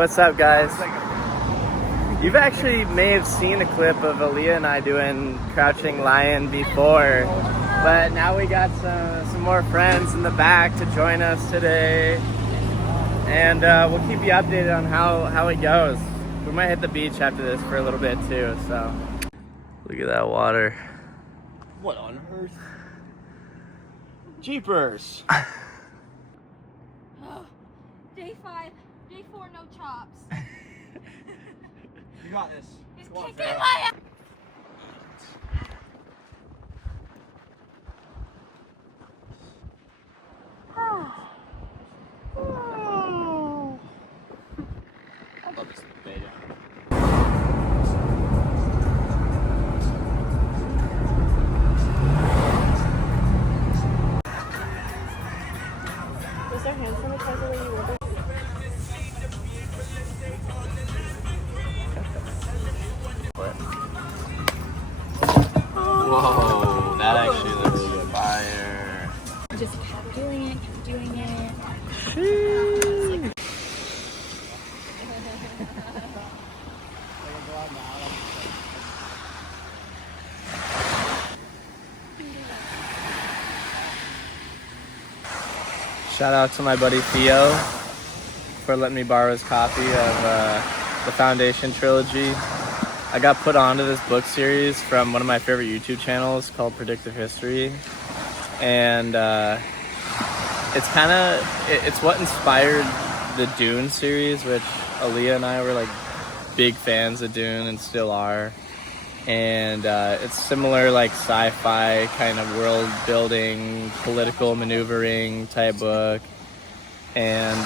what's up, guys? You've actually may have seen a clip of Aaliyah and I doing Crouching Lion before, but now we got some more friends in the back to join us today, and we'll keep you updated on how it goes. We might hit the beach after this for a little bit too, so. Look at that water. What on earth? Jeepers! Day 5, day 4, no chops. You got this. He's kicking my ass. Was there hand sanitizer when you ordered? Whoa, that actually looks fire. Just kept doing it, Shout out to my buddy Theo for letting me borrow his copy of the Foundation trilogy. I got put onto this book series from one of my favorite YouTube channels called Predictive History, and it's what inspired the Dune series, which Aaliyah and I were like big fans of Dune and still are. And it's similar, like sci-fi kind of world building, political maneuvering type book, and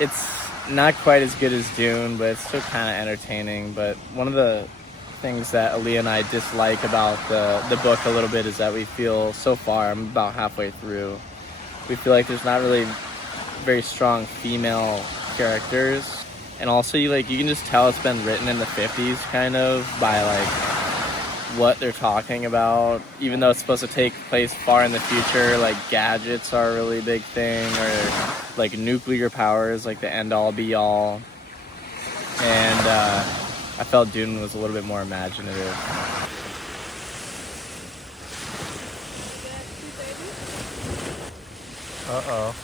it's not quite as good as Dune, but it's still kind of entertaining. But one of the things that Aaliyah and I dislike about the book a little bit is that we feel, so far, I'm about halfway through, we feel like there's not really very strong female characters. And also, you can just tell it's been written in the 50s, kind of, by, like, what they're talking about. Even though it's supposed to take place far in the future, like, gadgets are a really big thing, or, like, nuclear power is, like, the end-all, be-all. And I felt Dune was a little bit more imaginative. Uh-oh.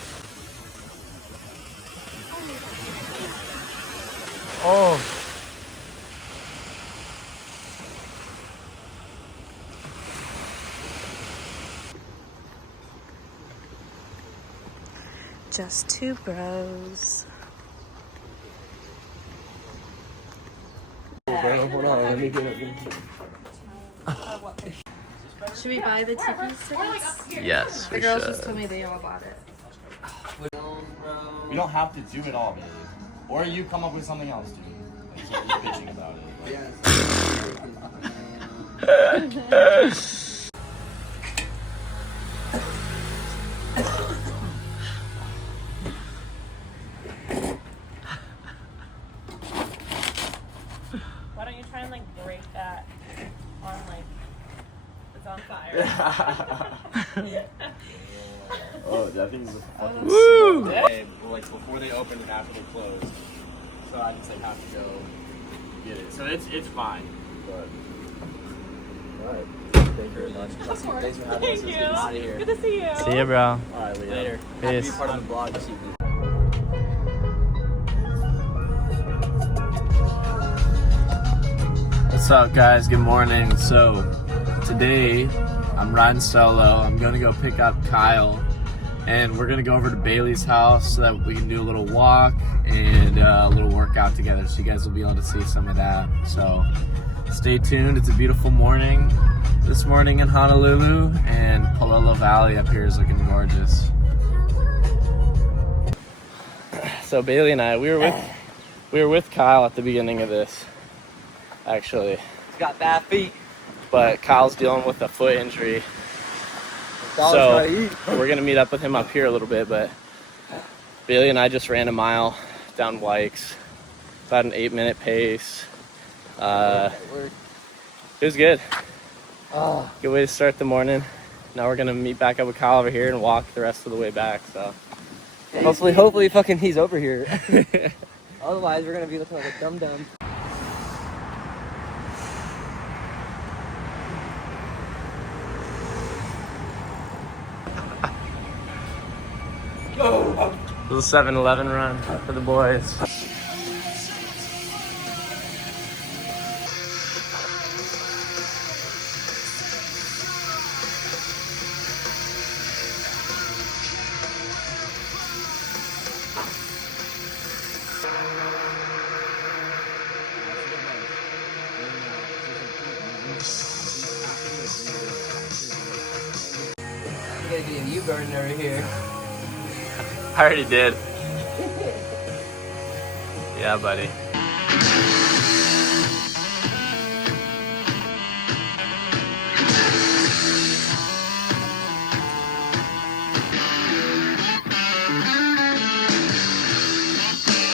Oh. Just two bros. Hold on, let me get it. Should we buy the TP tickets? Yes, The girls just told me they all bought it. You don't have to do it all, babe. Or you come up with something else, dude. Like, keep bitching about it. Why don't you try and break that on it's on fire? Oh, that thing's fucking Woo! Hey, before they opened and after they closed. So I just have to go get it. So it's fine. But alright. Thank you very much. Thanks for having us. Let's get out of here. Good to see you. See ya, bro. Alright, later. Peace. Be part of the vlog this evening. What's up, guys? Good morning. So today I'm riding solo. I'm gonna go pick up Kyle, and we're gonna go over to Bailey's house so that we can do a little walk and a little workout together, so you guys will be able to see some of that. So stay tuned. It's a beautiful morning this morning in Honolulu, and Palolo Valley up here is looking gorgeous. So Bailey and I, we were with Kyle at the beginning of this, actually. He's got bad feet. But Kyle's dealing with a foot injury. So we're gonna meet up with him up here a little bit, but Bailey and I just ran a mile down Wykes, about an 8-minute pace. It was good. Good way to start the morning. Now we're gonna meet back up with Kyle over here and walk the rest of the way back. So Hopefully fucking he's over here. Otherwise, we're gonna be looking like a dum-dum. Little 7-Eleven run for the boys. You gotta get a U-garden over here. I already did. Yeah, buddy.